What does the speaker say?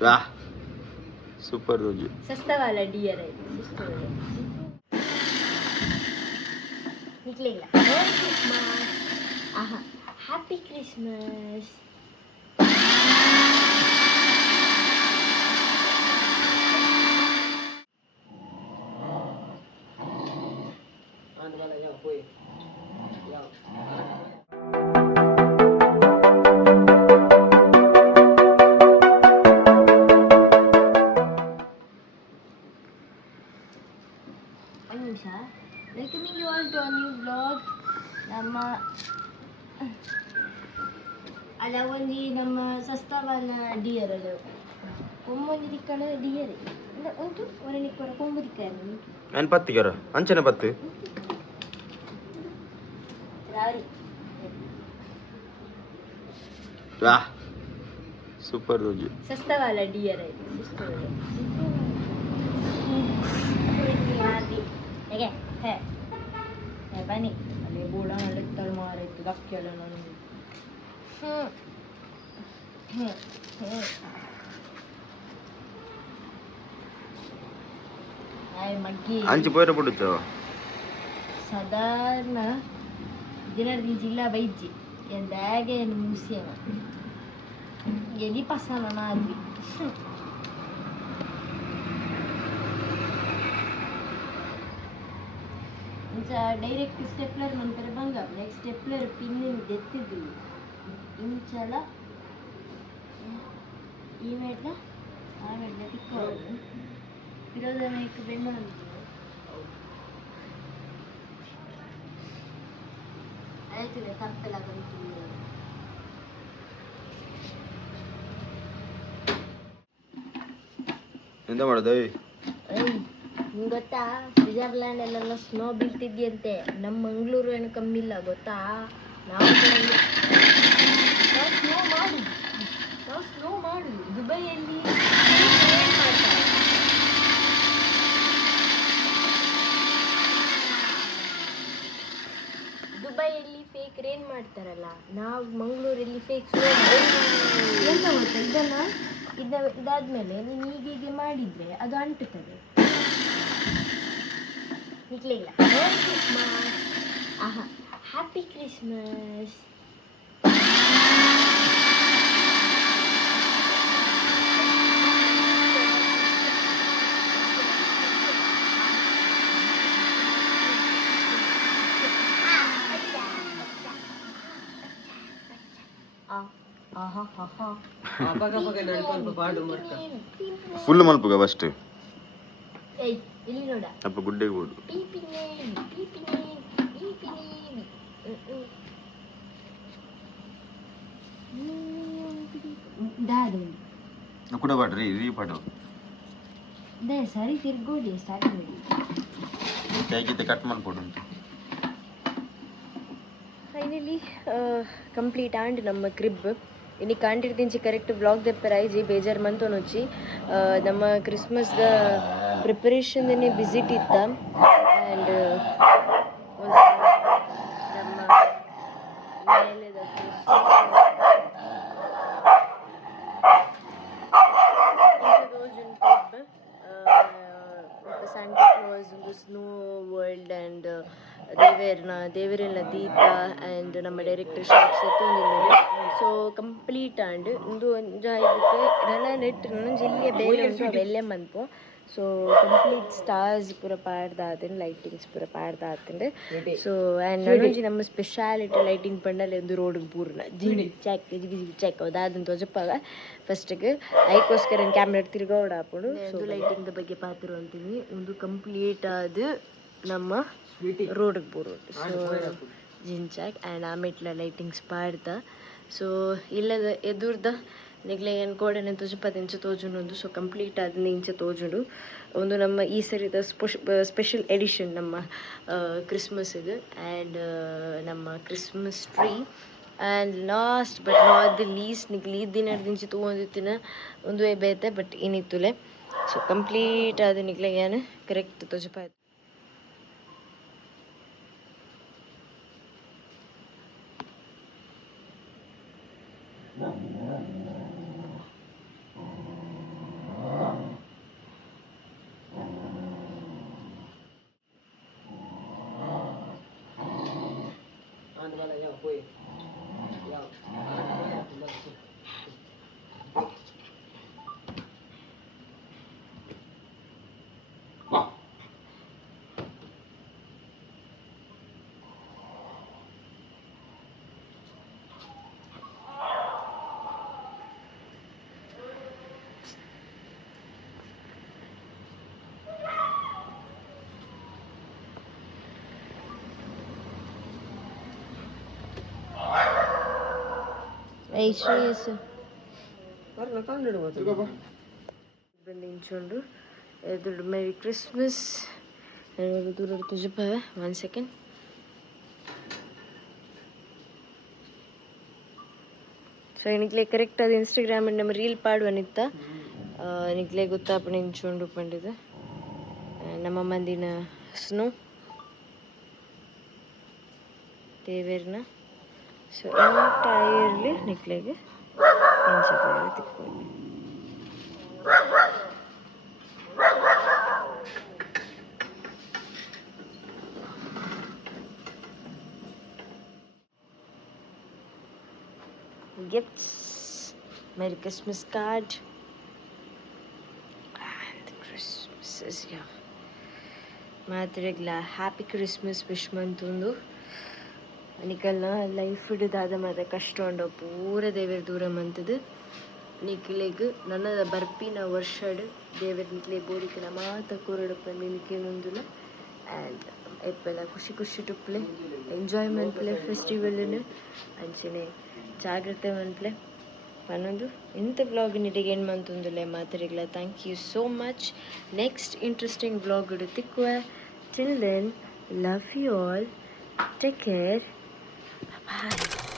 वाह सुपर तुझे सस्ता वाला डियर है निकलेगा आहा happy Christmas Welcoming you all to a new vlog. ನಮ್ಮ ಅಲ್ಲ ಒಂದು ನಮ್ಮ ಸಸ್ತವನ ಡಿಯರ್ ಅದು ಕೊಮ್ಮೊಂದು ದಿಕ್ಕಣ ಡಿಯರ್ ಉಂಟು ಒರನಿಕ್ಕರ ಕೊಂಬು ದಿಕ್ಕರು ನಾನು ಪತ್ತಿಗರ ಅಂಚನೆ ಪತ್ತು ರಾರಿ वाह सुपर तुझे सस्ता वाला डियर है ಹೇಗೆ ಹೇ ಬನ್ನಿ ಅಲ್ಲಿ ಬೂಡ ನಡುತ್ತಳು ಮಾರೈತು ಗಕ್ಕೆಲ್ಲ ನನಗೆ ಮಗ್ಗಿ ಅಂಚು ಪೋಯ್ರ ಬಿಡುತ್ತೋ ಸಾಧಾರಣ ದಿನದ ಜಿಲ್ಲಾ ಬೈಜಿ ಎಂದಾಗೆ ಮುಸಿಯವ ಎದಿ ಪಸನ ಮಾದ್ವಿ ಡೈರೆಕ್ಟ್ ಸ್ಟೆಪ್ಲರ್ ಮಾಡ್ತಾರೆ ಬಂಗ ನೆಕ್ಸ್ಟ್ ಸ್ಟೆಪ್ಲರ್ ಪಿನ್ ಎತ್ತಿದ್ವಿ ಇಂಚಲ ಈ ಮೇಡ್ಲ ಆ ಮೇಡ್ಲ ತಿಕ್ಕೋದು ಇರೋದ ಮೇಕ್ ಬೆಂಡ ಆಯ್ತದೆ ಕಪ್ಪೆಲ್ಲ ಬಂತು ಎಂತ ಮಾಡೋದು ನಿಂಗೆ ಗೊತ್ತಾ ಸ್ವಿಟ್ಜರ್ಲ್ಯಾಂಡ್ ಎಲ್ಲ ಸ್ನೋ ಬೀಳ್ತಿದ್ಯಂತೆ ನಮ್ಮ ಮಂಗಳೂರು ಏನು ಕಮ್ಮಿ ಇಲ್ಲ ಗೊತ್ತಾ ನಾವು ಸ್ನೋ ಮಾಡು ದುಬೈಯಲ್ಲಿ ದುಬೈಯಲ್ಲಿ ಫೇಕ್ ರೇನ್ ಮಾಡ್ತಾರಲ್ಲ ನಾವು ಮಂಗಳೂರಲ್ಲಿ ಫೇಕ್ ಸ್ನೋ ಎಂತ ಗೊತ್ತಾ ಇದಾದ್ಮೇಲೆ ನೀನು ಹೀಗೆ ಮಾಡಿದ್ರೆ ಅದು ಅಂಟುತ್ತದೆ ನಿಕ್ಲಿಲ್ಲ ಆಹಾ ಹ್ಯಾಪಿ ಕ್ರಿಸ್ಮಸ್ ಫುಲ್ ಮಲ್ಪುಗ ಫಸ್ಟ್ ಇಲ್ಲಿ ನೋಡ ಅಪ್ಪ ಗುಡ್ಡೆಗೆ ಹೋಡು ಕೂಡ ಬಾಡ್ರಿ ರೀ ಪಾಡು ದೇ ಸರಿ ತಿರ್ಗೋಡಿ ಸ್ಟಾರ್ಟ್ ಮಾಡಿ ಹೇಗಿದ್ದೆ ಕಟ್ ಮಾಡ್ಕೊಡು ಫೈನಲಿ ಕಂಪ್ಲೀಟ್ ಆಂಡ್ ನಮ್ಮ ಕ್ರಿಬ್ ಇನ್ನಿಗೆ ಕಾಂಟಿರ್ದಿಂಚಿ ಕರೆಕ್ಟ್ ಬ್ಲಾಗ್ ದೆಪ್ಪರಾಯ್ಜಿ ಬೇಜಾರು ಮಂತೋನು వచ్చి ನಮ್ಮ ಕ್ರಿಸ್ಮಸ್ದ ಪ್ರಿಪರೇಷನ್ನೇ ವಿಸಿಟ್ ಇತ್ತ ಆ್ಯಂಡ್ ನಮ್ಮ ಮೇಲೆದ Santa Claus in the snow world and ದೇವರೆಲ್ಲ ದೀಪ ಆ್ಯಂಡ್ ನಮ್ಮ ಡೈರೆಕ್ಟರ್ ಶಾರ್ಟ್ಸ್ ಎತ್ತೊಂದಿಲ್ಲ ಸೊ ಕಂಪ್ಲೀಟ್ ಆಂಡ್ ಇಂದು ಇದಕ್ಕೆ ನನ್ನ ನೆಟ್ ನನ್ನ ಜಿಲ್ಲೆಯ ಬೇರೆ ಉಂಟು ಅವೆಲ್ಲೇ ಮನ್ಪು ಸೊ ಕಂಪ್ಲೀಟ್ ಸ್ಟಾರ್ಸ್ ಪೂರ ಪಾಡ್ದಾತಂಡು ಲೈಟಿಂಗ್ಸ್ ಪೂರ ಪಾಡ್ದಾತಂಡು ಸೊ ಆ್ಯಂಡ್ ನನೊಂಜಿ ನಮ್ಮ ಸ್ಪೆಷಾಲಿಟಿ ಲೈಟಿಂಗ್ ಪಂಡಲ್ಲಿ ಒಂದು ರೋಡ್ಗೆ ಪೂರ್ಣ ಜಿಗಿ ಚೆಕ್ ಜಿಗಿ ಚೆಕ್ ಅದಾದಂತ ತೋಜಪ್ಪಾಗ ಫಸ್ಟ್ಗೆ ಐಕೋಸ್ಕರ ಕ್ಯಾಮ್ರಾ ತಿರ್ಗೋಡ ಹಾಕೊಂಡು ಸೊ ಲೈಟಿಂಗ್ ಬಗ್ಗೆ ಪಾತ್ರ ಅಂತೀನಿ ಒಂದು ಕಂಪ್ಲೀಟ್ ಆದ ನಮ್ಮ ರೋಡ್ಗೆ ಬರೋದು ಸೊ ಜಿಂಚಾಕ್ ಆ್ಯಂಡ್ ಆಮೇಟ್ಲ ಲೈಟಿಂಗ್ಸ್ ಪಾಡ್ದ ಸೊ ಇಲ್ಲದ ಎದುರ್ದ ನಿಗ್ಲೆ ಏನು ಕೋಡನೆ ತೋಜಪ್ಪ ಇಂಚ ತೋಜುಂಡು ಸೊ ಕಂಪ್ಲೀಟ್ ಆದ ಇಂಚ ತೋಜುಂಡು ಒಂದು ನಮ್ಮ ಈ ಸರಿದ ಸ್ಪೆಷಲ್ ಎಡಿಷನ್ ನಮ್ಮ ಕ್ರಿಸ್ಮಸ್ದು ಆ್ಯಂಡ್ ನಮ್ಮ Christmas tree and last but not the least ನಿಗ್ಲಿ ಈ ದಿನ ದಿಂಚಿ ತೊಗೊಂಡಿತ್ತಿನ ಒಂದು ಬೇತೆ ಬಟ್ ಏನಿತ್ತುಲೆ ಸೊ ಕಂಪ್ಲೀಟ್ ಆದ ನಿಗ್ಲೆ ಏನು ಕರೆಕ್ಟ್ ತೋಜಪ್ಪ ಐ ಶ್ರೇಯಸ್ ಬಂದು ಇಂಚೊಂಡು ಎದುರು ಮೇರಿ ಕ್ರಿಸ್ಮಸ್ ದೂರ ತುಜಪ 1 ಸೆಕೆಂಡ್ ಸೊ എനിക്കിലെ ಕರೆಕ್ಟ್ ಅದು ಇನ್ಸ್ಟಾಗ್ರಾಮ್ ನಮ್ಮ ರೀಲ್ ಪಾಡುವನಿತ್ತ എനിക്കിലെ ಗೊತ್ತಾಪಣ ಇಂಚೊಂಡು ಪಂಡಿದ ನಮ್ಮ ಮಂದಿನ ಸ್ನೋ ದೇವೇರ್ನ ಸೊ ಎಂಟೈರ್ಲಿ ನಿಕ್ಲೆಗೆ ಎಂಚಪ್ಪಾಗಿ ತಿಕ್ಕೊಂಡು gifts, Merry Christmas card, and Christmas is here. ಮಾತ್ರೆಗ್ಲ ಹ್ಯಾಪಿ ಕ್ರಿಸ್ಮಸ್ ವಿಶ್ ಮಂತುಂದು ನಿಕಲ್ನ ಲೈಫ್ ದಾದ ಮಾತ ಕಷ್ಟ ಉಂಡು ಪೂರ ದೇವೇರ್ ದೂರ ಮಂತದು ನಿಕ್ಲೆಗ್ ನನ್ನ ಬರ್ಪಿನ ವರ್ಷಡ್ ದೇವೇರ್ ನಿಕ್ಲೆ ಬೋಡಿಕಲ ಮಾತ ಕೂರಡು ಪಂದು ನಿಕ್ಕೇನೊಂದುಲ ಆ್ಯಂಡ್ ಎಪ್ಪೆಲ್ಲ ಖುಷಿ ಖುಷಿ ಟುಪ್ಲೆ ಎಂಜಾಯ್ ಮನ್ಪ್ಲೆ ಫೆಸ್ಟಿವಲ್ನ ಅಂಚನೆ ಜಾಗ್ರತೆ ಮನ್ಪ್ಲೆ ಪನ್ನೊಂದು ಇಂಥ ವ್ಲಾಗ್ ನಿಟಿಗೆ ಏನು ಮಂತೊಂದುಲ್ಲೆ ಮಾತಾಡಿಗ್ಲ thank you so much next interesting vlog ಇಡು ತಿಕ್ಕುವ till then love you all take care bye